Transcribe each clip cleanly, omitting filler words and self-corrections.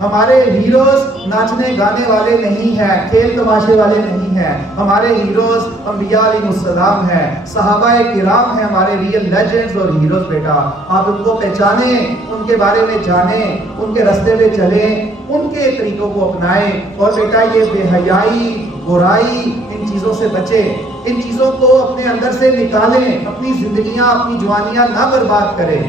ہمارے ہیروز ناچنے گانے والے نہیں ہیں، کھیل تماشے والے نہیں ہیں. ہمارے ہیروز انبیاء علیہ السلام ہیں، صحابہ کرام ہیں ہمارے ریئل لیجنڈز اور ہیروز. بیٹا آپ ان کو پہچانیں، ان کے بارے میں جانیں، ان کے راستے پہ چلیں، ان کے طریقوں کو اپنائیں. اور بیٹا یہ بے حیائی، برائی، ان چیزوں سے بچیں، ان چیزوں کو اپنے اندر سے نکالیں. اپنی زندگیاں، اپنی جوانیاں نہ برباد کریں،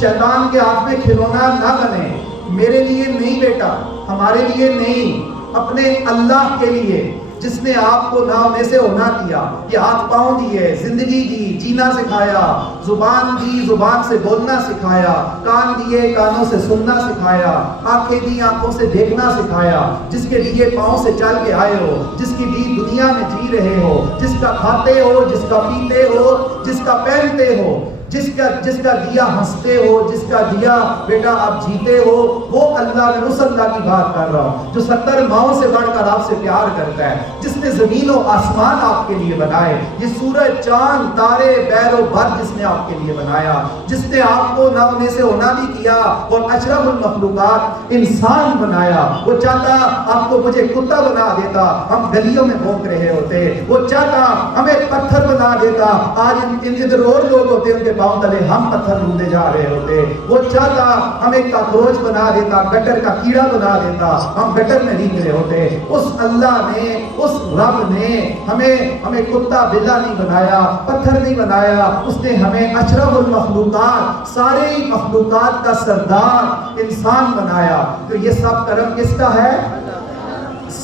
شیطان کے ہاتھ میں کھلونا نہ بنیں. میرے لیے نہیں بیٹا، ہمارے لیے نہیں، اپنے اللہ کے لیے جس نے آپ کو نہ ہونے سے ہونا کیا، یہ ہاتھ پاؤں دیے، زندگی دی، جینا سکھایا، زبان دی، زبان سے بولنا سکھایا، کان دیے، کانوں سے سننا سکھایا، آنکھیں دی، آنکھوں سے دیکھنا سکھایا، جس کے دیے پاؤں سے چل کے آئے ہو، جس کی دی دنیا میں جی رہے ہو، جس کا کھاتے ہو، جس کا پیتے ہو، جس کا پہنتے ہو، جس کا دیا ہنستے ہو، جس کا دیا بیٹا آپ جیتے ہو، وہ اللہ، میں اس اللہ کی بات کر رہا ہوں جو 70 ماؤں سے بڑھ کر آپ سے پیار کرتا ہے، جس نے زمین و آسمان آپ کے لیے بنائے، یہ سورج، چاند، تارے، بحر و بر جس نے آپ کے لیے بنایا، جس نے آپ کو نہ ہونے سے ہونا بھی کیا اور اشرف المخلوقات انسان بنایا. وہ چاہتا آپ کو مجھے کتا بنا دیتا، ہم گلیوں میں بھونک رہے ہوتے. وہ چاہتا ہمیں پتھر بنا دیتا، آج ادھر اور لوگ ہوتے ان کے پاؤں تلے ہم پتھر ڈھونڈے جا رہے ہوتے. وہ چاہتا ہمیں کاکروچ بنا دیتا، گٹر کا کیڑا بنا دیتا، ہم گٹر میں رینگ رہے ہوتے. اس اللہ نے، اس رب نے ہمیں کتا بلا نہیں بنایا، پتھر نہیں بنایا، اس نے ہمیں اشرف المخلوقات، ساری مخلوقات کا سردار انسان بنایا. تو یہ سب کرم کس کا ہے؟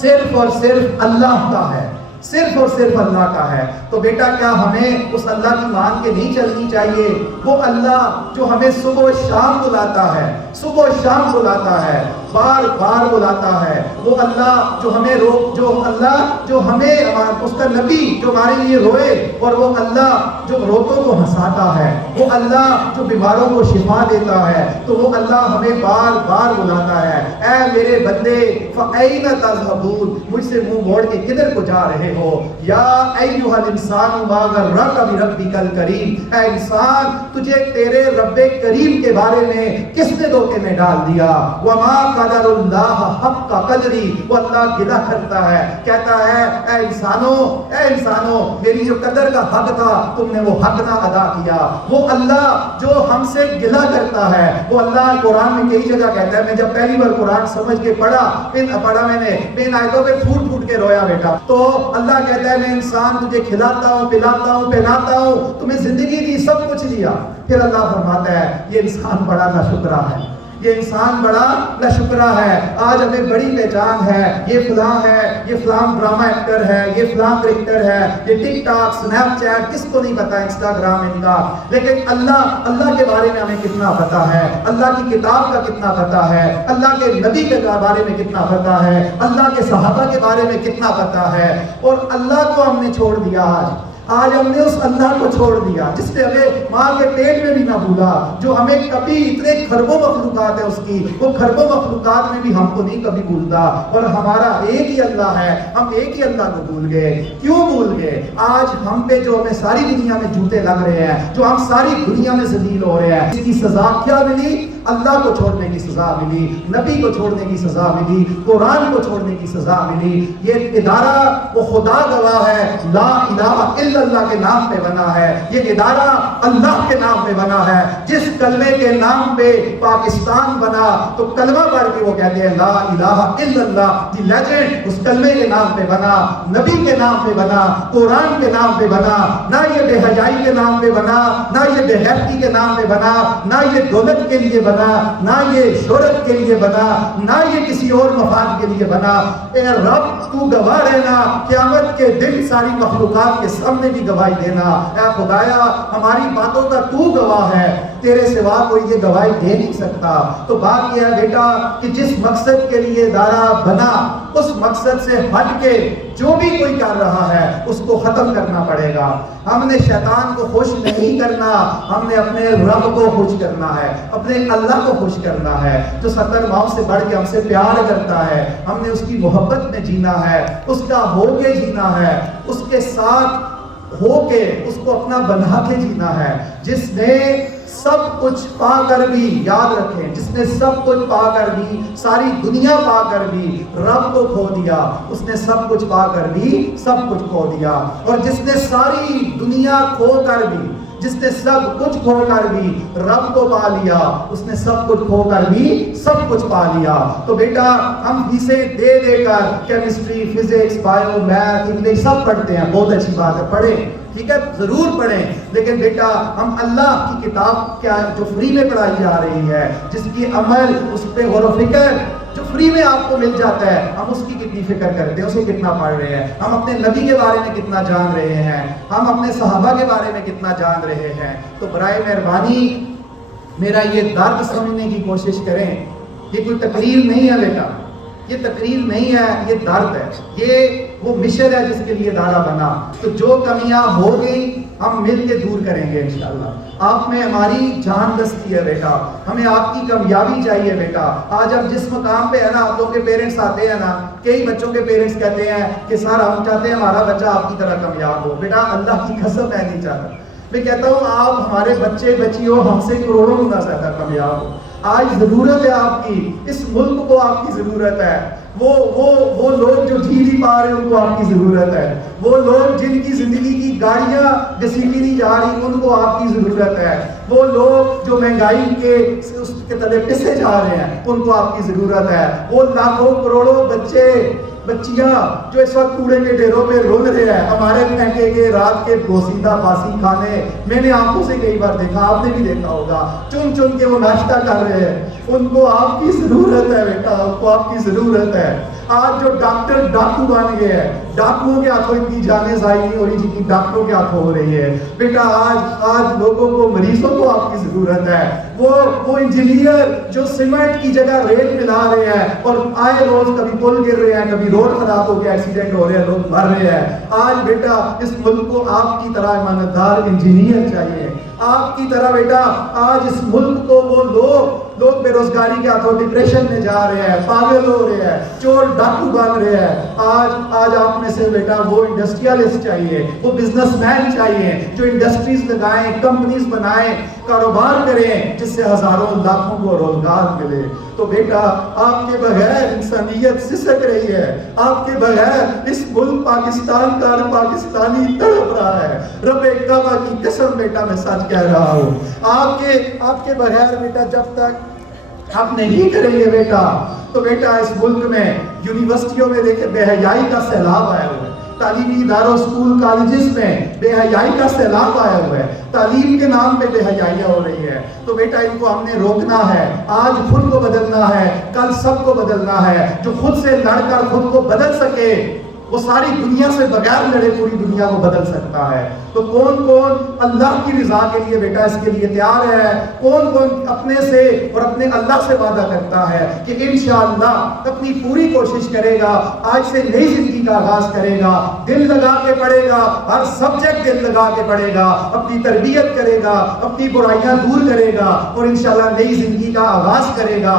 صرف اور صرف اللہ کا ہے، صرف اور صرف اللہ کا ہے. تو بیٹا کیا ہمیں اس اللہ کی مان کے نہیں چلنی چاہیے؟ وہ اللہ جو ہمیں صبح و شام بلاتا ہے، صبح و شام بلاتا ہے، بار بار بلاتا ہے. وہ اللہ جو ہمیں جو ہمیں اس کا نبی جو ہمارے لیے روئے، اور وہ اللہ جو روتوں کو ہنساتا ہے، وہ اللہ جو بیماروں کو شفا دیتا ہے. تو وہ اللہ ہمیں بار بار بلاتا ہے، اے میرے بندے فَأَيْنَ تَذْهَبُونَ، مجھ سے منہ موڑ کے کدھر کو جا رہے ہو؟ یا ایھا الانسان ما غرک بربک الکریم، اے انسان تجھے تیرے رب کریم کے بارے میں کس نے دھوکے میں ڈال دیا؟ وما قدر اللہ حق قدری، وہ اللہ گلہ کرتا ہے، کہتا ہے اے انسانوں میری جو قدر کا حق تھا تم نے وہ حق نہ ادا کیا. وہ اللہ جو ہم سے گلہ کرتا ہے، وہ اللہ قرآن میں کئی جگہ کہتا ہے. میں جب پہلی بار قرآن سمجھ کے پڑھا میں نے ان آیتوں پہ پھوٹ کے رویا بیٹا. تو اللہ کہتا ہے میں انسان تجھے کھلاتا ہوں، پلاتا ہوں، پہناتا ہوں، تمہیں زندگی دی، سب کچھ دیا. پھر اللہ فرماتا ہے یہ انسان بڑا ناشکرا ہے، یہ انسان بڑا ناشکرا ہے. آج ہمیں بڑی پہچان ہے، یہ فلاں ہے، یہ فلاں ڈرامہ ایکٹر ہے، یہ فلاں کریکٹر ہے، یہ ٹک ٹاک، سنیپ چیٹ، کس کو نہیں پتا، انسٹاگرام ان کا. لیکن اللہ کے بارے میں ہمیں کتنا پتا ہے، اللہ کی کتاب کا کتنا پتا ہے، اللہ کے نبی کے بارے میں کتنا پتا ہے، اللہ کے صحابہ کے بارے میں کتنا پتا ہے. اور اللہ کو ہم نے چھوڑ دیا. آج ہم نے اس اللہ کو چھوڑ دیا جس نے ہمیں ماں کے پیٹ میں بھی نہ بھولا، جو ہمیں کبھی، اتنے کھربوں مخلوقات ہے اس کی، وہ کھربوں مخلوقات میں بھی ہم کو نہیں کبھی بھولتا. اور ہمارا ایک ہی اللہ ہے، ہم ایک ہی اللہ کو بھول گئے. کیوں بھول گئے؟ آج ہم پہ جو ہمیں ساری دنیا میں جوتے لگ رہے ہیں، جو ہم ساری دنیا میں ذلیل ہو رہے ہیں، اس کی سزا کیا ملی؟ اللہ کو چھوڑنے کی سزا ملی، نبی کو چھوڑنے کی سزا ملی، قرآن کو چھوڑنے کی سزا ملی. یہ ادارہ وہ خدا گواہ ہے، لا الہ الا اللہ کے نام پہ بنا ہے. یہ ادارہ اللہ کے نام پہ بنا ہے. جس کلمے کے نام پہ پاکستان بنا تو کلمہ پڑھ کے وہ کہتے ہیں لا الہ الا اللہ. دی لیجنڈ اس کلمے کے نام پہ بنا، نبی کے نام پہ بنا، قرآن کے نام پہ بنا. نہ یہ بے حیائی کے نام پہ بنا، نہ یہ بے غیرتی کے نام پہ بنا، نہ یہ دولت کے لیے بنا، نہ یہ شہرت کے لیے بنا، نہ یہ کسی اور مفاد کے لیے بنا. اے رب تو گواہ رہنا، قیامت کے دن ساری مخلوقات کے سامنے بھی گواہی دینا. اے خدایا ہماری باتوں کا تو گواہ ہے، تیرے سوا کوئی یہ گواہی دے نہیں سکتا. تو بات یہ ہے بیٹا کہ جس مقصد کے لیے ادارہ بنا، اس مقصد سے ہٹ کے جو بھی کوئی کر رہا ہے اس کو ختم کرنا پڑے گا. ہم نے شیطان کو خوش نہیں کرنا، ہم نے اپنے رب کو خوش کرنا ہے، اپنے اللہ کو خوش کرنا ہے جو 70 ماؤں سے بڑھ کے ہم سے پیار کرتا ہے. ہم نے اس کی محبت میں جینا ہے، اس کا ہو کے جینا ہے، اس کے ساتھ ہو کے اس کو اپنا بنا کے جینا ہے. جس نے سب کچھ پا کر بھی، یاد رکھیں، جس نے سب کچھ پا کر بھی، ساری دنیا پا کر بھی رب کو کھو دیا، اس نے سب کچھ پا کر بھی سب کچھ کھو دیا۔ اور جس نے ساری دنیا کھو کر بھی، جس نے سب کچھ کھو کر بھی رب کو پا لیا، اس نے سب کچھ کھو کر بھی سب کچھ پا لیا۔ تو بیٹا ہم فیسیں دے دے کر chemistry, physics, bio, math, English سب پڑھتے ہیں، بہت اچھی بات ہے، پڑھیں، ٹھیک ہے، ضرور پڑھیں، لیکن بیٹا ہم اللہ کی کتاب کیا جو فری میں پڑھائی جا رہی ہے، جس کی عمل، اس پہ غور و فکر جو فری میں آپ کو مل جاتا ہے، ہم اس کی کتنی فکر کرتے ہیں، اسے کتنا پڑھ رہے ہیں، ہم اپنے نبی کے بارے میں کتنا جان رہے ہیں، ہم اپنے صحابہ کے بارے میں کتنا جان رہے ہیں۔ تو برائے مہربانی میرا یہ درد سمجھنے کی کوشش کریں، یہ کوئی تقریر نہیں ہے بیٹا، یہ تقریر نہیں ہے، یہ درد ہے، یہ وہ مشن ہے جس کے لیے ادارہ بنا۔ تو جو کمیاں ہو گئی ہم مل کے دور کریں گے انشاءاللہ۔ آپ میں ہماری جان بستی ہے بیٹا، ہمیں آپ کی کامیابی چاہیے بیٹا۔ آج ہم جس مقام پہ ہے نا، آپ لوگ کے پیرنٹس آتے ہیں نا، کئی بچوں کے پیرنٹس کہتے ہیں کہ سر ہم چاہتے ہیں ہمارا بچہ آپ کی طرح کامیاب ہو۔ بیٹا اللہ کی قسم میں نہیں چاہتا، میں کہتا ہوں آپ ہمارے بچے بچیوں ہم سے کروڑوں گنا زیادہ کامیاب ہو۔ آج ضرورت ہے آپ کی، اس ملک کو آپ کی ضرورت ہے، وہ لوگ جو جی نہیں پا رہے ہیں ان کو آپ کی ضرورت ہے، وہ لوگ جن کی زندگی کی گاڑیاں گھسیٹی نہیں جا رہی ان کو آپ کی ضرورت ہے، وہ لوگ جو مہنگائی کے اس کے تلے پسے جا رہے ہیں ان کو آپ کی ضرورت ہے، وہ لاکھوں کروڑوں بچے بچیاں جو اس وقت کوڑے کے ڈھیروں میں رول رہے ہیں، ہمارے پھینکے گئے رات کے بوسیدہ باسی کھانے میں نے آنکھوں سے کئی بار دیکھا، آپ نے بھی دیکھا ہوگا، چن چن کے وہ ناشتہ کر رہے ہیں، ان کو آپ کی ضرورت ہے بیٹا، ان کو آپ کی ضرورت ہے۔ آج جو ڈاکٹر ڈاکو بن گئے ہیں، ڈاکوؤں کے ہاتھوں اتنی جانیں ضائع نہیں ہو رہی جتنی ڈاکٹروں کے ہاتھوں ہو رہی ہے بیٹا۔ آج لوگوں کو، مریضوں کو آپ کی ضرورت ہے، وہ انجینئر جو سیمنٹ کی جگہ ریت ملا رہے ہیں اور آئے روز کبھی پل گر رہے ہیں، کبھی روڈ خراب ہو کے ایکسیڈنٹ ہو رہے ہیں، لوگ مر رہے ہیں۔ آج بیٹا اس ملک کو آپ کی طرح ایماندار انجینئر چاہیے، آپ کی طرح بیٹا۔ آج اس ملک کو وہ لوگ بے روزگاری کے ہاتھوں ڈپریشن میں جا رہے ہیں، پاگل ہو رہے ہیں، چور ڈاکو بن رہے ہیں۔ آج آپ میں سے بیٹا وہ انڈسٹریلسٹ چاہیے، وہ بزنس مین چاہیے جو انڈسٹریز لگائیں، کمپنیز بنائیں، کاروبار کریں جس سے ہزاروں لاکھوں کو روزگار ملے۔ تو بیٹا آپ کے بغیر انسانیت سسک رہی ہے، آپ کے بغیر اس ملک پاکستان کا پاکستانی تڑپ رہا ہے۔ رب کعبہ کی قسم بیٹا میں سچ کہہ رہا ہوں، آپ کے بغیر بیٹا جب تک آپ نہیں کریں گے بیٹا تو بیٹا اس ملک میں یونیورسٹیوں میں دیکھیں بے حیائی کا سیلاب آیا ہوا ہے، تعلیمی اداروں، اسکول، کالجز میں بے حیائی کا سیلاب آیا ہوا ہے، تعلیم کے نام پہ بے حیائیاں ہو رہی ہے۔ تو بیٹا ان کو ہم نے روکنا ہے، آج خود کو بدلنا ہے، کل سب کو بدلنا ہے۔ جو خود سے لڑ کر خود کو بدل سکے وہ ساری دنیا سے بغیر لڑے پوری دنیا کو بدل سکتا ہے۔ تو کون اللہ کی رضا کے لیے بیٹا اس کے لیے تیار ہے؟ کون اپنے سے اور اپنے اللہ سے وعدہ کرتا ہے کہ انشاءاللہ اپنی پوری کوشش کرے گا، آج سے نئی زندگی کا آغاز کرے گا، دل لگا کے پڑھے گا، ہر سبجیکٹ دل لگا کے پڑھے گا، اپنی تربیت کرے گا، اپنی برائیاں دور کرے گا اور انشاءاللہ نئی زندگی کا آغاز کرے گا۔